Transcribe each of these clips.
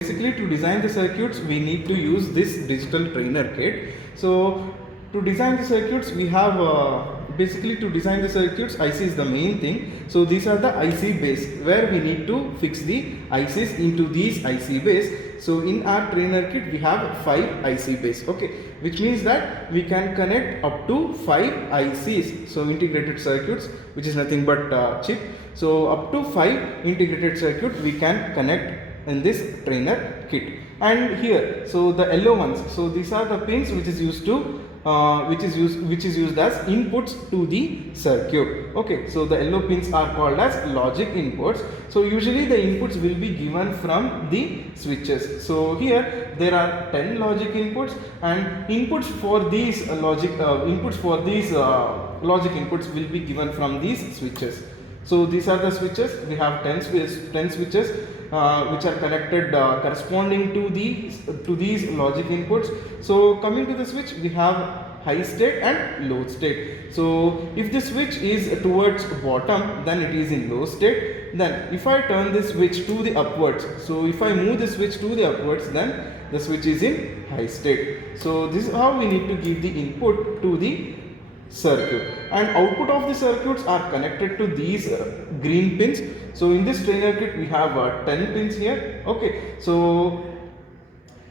Basically, to design the circuits, we need to use this digital trainer kit. So to design the circuits, we have basically to design the circuits, IC is the main thing. So these are the IC base where we need to fix the ICs into these IC base. So in our trainer kit, we have 5 IC base, okay, which means that we can connect up to 5 ICs. So integrated circuits, which is nothing but chip. So up to 5 integrated circuit we can connect in this trainer kit. And here, so the yellow ones, so these are the pins which is used to which is used as inputs to the circuit. Okay, so the yellow pins are called as logic inputs. So usually the inputs will be given from the switches. So here there are 10 logic inputs, and inputs for these logic inputs will be given from these switches. So these are the switches. We have 10 switches which are connected corresponding to these logic inputs. So coming to the switch, we have high state and low state. So if the switch is towards bottom, then it is in low state. Then if I turn this switch to the upwards, so if I move the switch to the upwards, then the switch is in high state. So this is how we need to give the input to the circuit, and output of the circuits are connected to these green pins. So in this trainer kit we have 10 pins here. Okay, so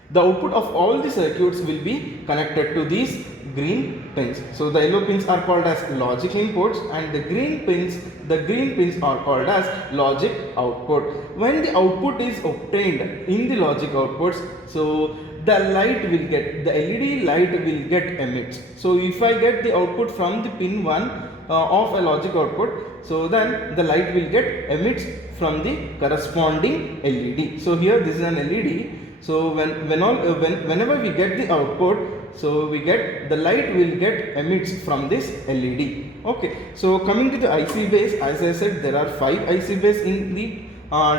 the output of all the circuits will be connected to these green pins. So the yellow pins are called as logic inputs, and the green pins are called as logic output. When the output is obtained in the logic outputs, so the LED light will get emits. So if I get the output from the pin 1 of a logic output, so then the light will get emits from the corresponding LED. So here this is an LED. So whenever we get the output, so we get the light will get emits from this LED. Okay, so coming to the IC base, as I said, there are 5 IC base in the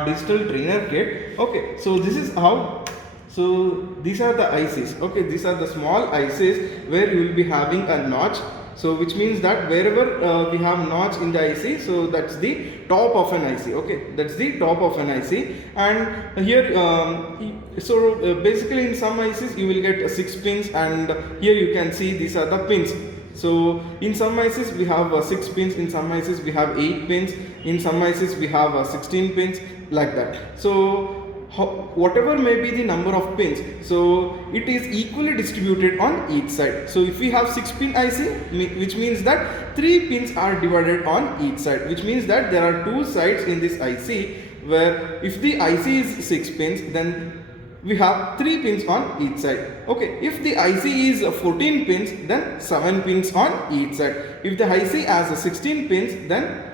digital trainer kit. Okay, so this is how. So these are the ICs. Okay, these are the small ICs where you will be having a notch. So which means that wherever we have notch in the IC, so that's the top of an IC. Okay, that's the top of an IC. And here basically in some ICs you will get 6 pins, and here you can see these are the pins. So in some ICs we have 6 pins, in some ICs we have 8 pins, in some ICs we have 16 pins, like that. So whatever may be the number of pins, so it is equally distributed on each side. So if we have 6 pin IC, which means that 3 pins are divided on each side, which means that there are 2 sides in this IC, where if the IC is 6 pins, then we have 3 pins on each side. Okay, if the IC is 14 pins, then 7 pins on each side. If the IC has 16 pins, then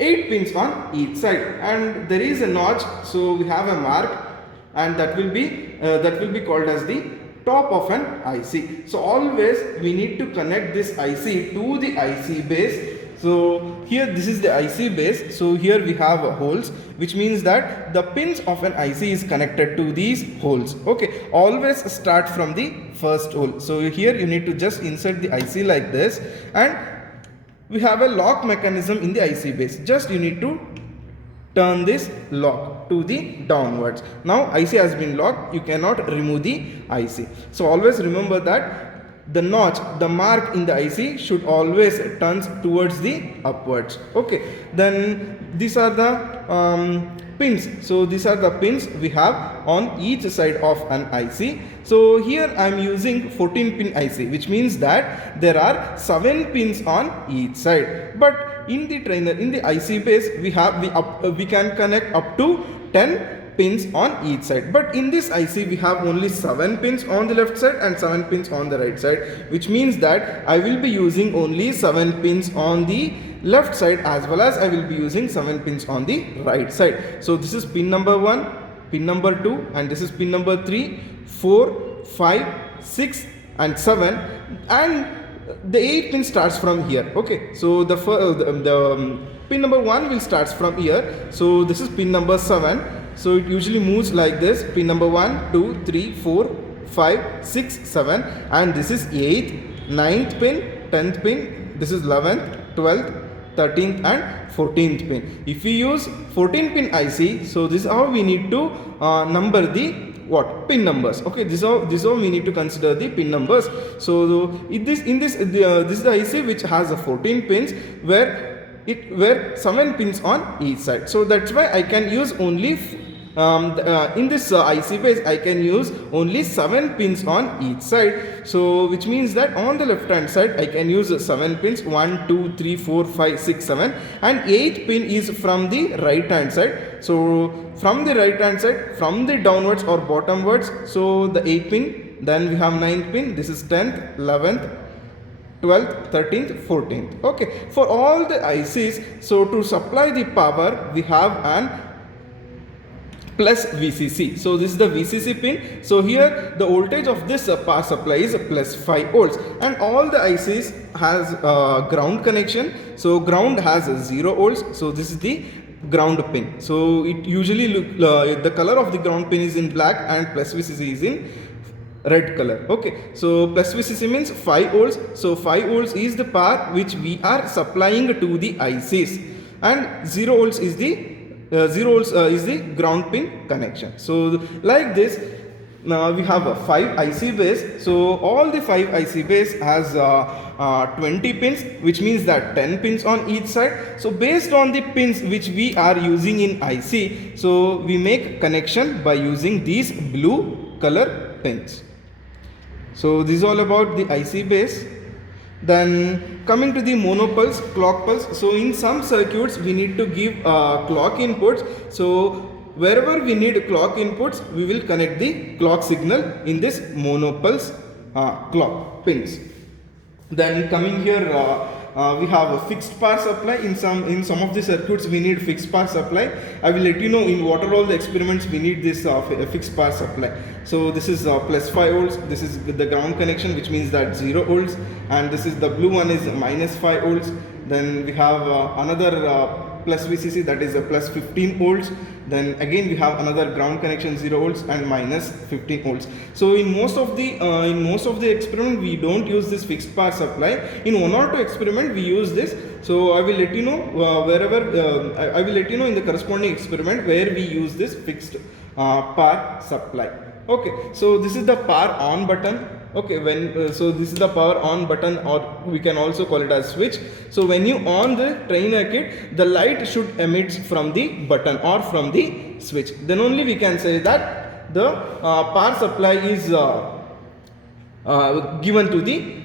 8 pins on each side, and there is a notch, so we have a mark, and that will be called as the top of an IC. So always we need to connect this IC to the IC base. So here this is the IC base. So here we have holes, which means that the pins of an IC is connected to these holes. Okay, always start from the first hole. So here you need to just insert the IC like this, and we have a lock mechanism in the IC base. Just you need to turn this lock to the downwards. Now IC has been locked, you cannot remove the IC. So always remember that the notch, the mark in the IC should always turns towards the upwards. Okay, then these are the pins. So these are the pins we have on each side of an IC. So here I am using 14 pin IC, which means that there are 7 pins on each side. But in the trainer, in the IC base, we can connect up to 10 pins on each side. But in this IC we have only 7 pins on the left side and 7 pins on the right side, which means that I will be using only 7 pins on the left side, as well as I will be using 7 pins on the right side. So this is pin number 1, pin number 2, and this is pin number 3, 4, 5, 6 and 7, and the 8 pin starts from here. Okay, so the pin number 1 will starts from here. So this is pin number 7. So it usually moves like this: pin number 1, 2, 3, 4, 5, 6, 7, and this is 8th, 9th pin, 10th pin, this is 11th, 12th, 13th and 14th pin. If we use 14 pin IC, so this is how we need to number the pin numbers. Okay, this is how we need to consider the pin numbers. So this is the IC which has a 14 pins where 7 pins on each side. So that's why I can use only in this IC base I can use only 7 pins on each side. So which means that on the left hand side I can use 7 pins, 1 2 3 4 5 6 7, and 8 pin is from the right hand side. So from the right hand side, from the downwards or bottomwards, so the 8 pin, then we have 9th pin, this is 10th, 11th, 12th, 13th, 14th. Okay, for all the ICs, so to supply the power we have an plus VCC. So this is the VCC pin. So here the voltage of this power supply is plus 5 volts, and all the ICs has ground connection. So ground has 0 volts. So this is the ground pin. So it usually the color of the ground pin is in black and plus VCC is in red color. Okay, so plus VCC means 5 volts. So 5 volts is the power which we are supplying to the ICs, and 0 volts is the is the ground pin connection. So like this, now we have a 5 IC base. So all the 5 IC base has 20 pins, which means that 10 pins on each side. So based on the pins which we are using in IC, so we make connection by using these blue color pins. So this is all about the IC base. Then coming to the monopulse, clock pulse. So in some circuits we need to give clock inputs. So wherever we need clock inputs, we will connect the clock signal in this monopulse clock pins. Then coming here, we have a fixed power supply. In some of the circuits we need fixed power supply. I will let you know in what are all the experiments we need this fixed power supply. So this is plus 5 volts, this is the ground connection, which means that 0 volts, and this is the blue one is minus 5 volts. Then we have another plus VCC, that is a plus 15 volts. Then again we have another ground connection, 0 volts and minus 15 volts. So in most of the experiment we don't use this fixed power supply. In 1 or 2 experiment we use this. So I will let you know I will let you know in the corresponding experiment where we use this fixed power supply. Okay, so this is the power on button. Okay, so this is the power on button, or we can also call it as switch. So when you on the trainer kit, the light should emit from the button or from the switch. Then only we can say that the power supply is given to the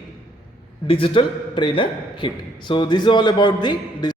digital trainer kit. So this is all about the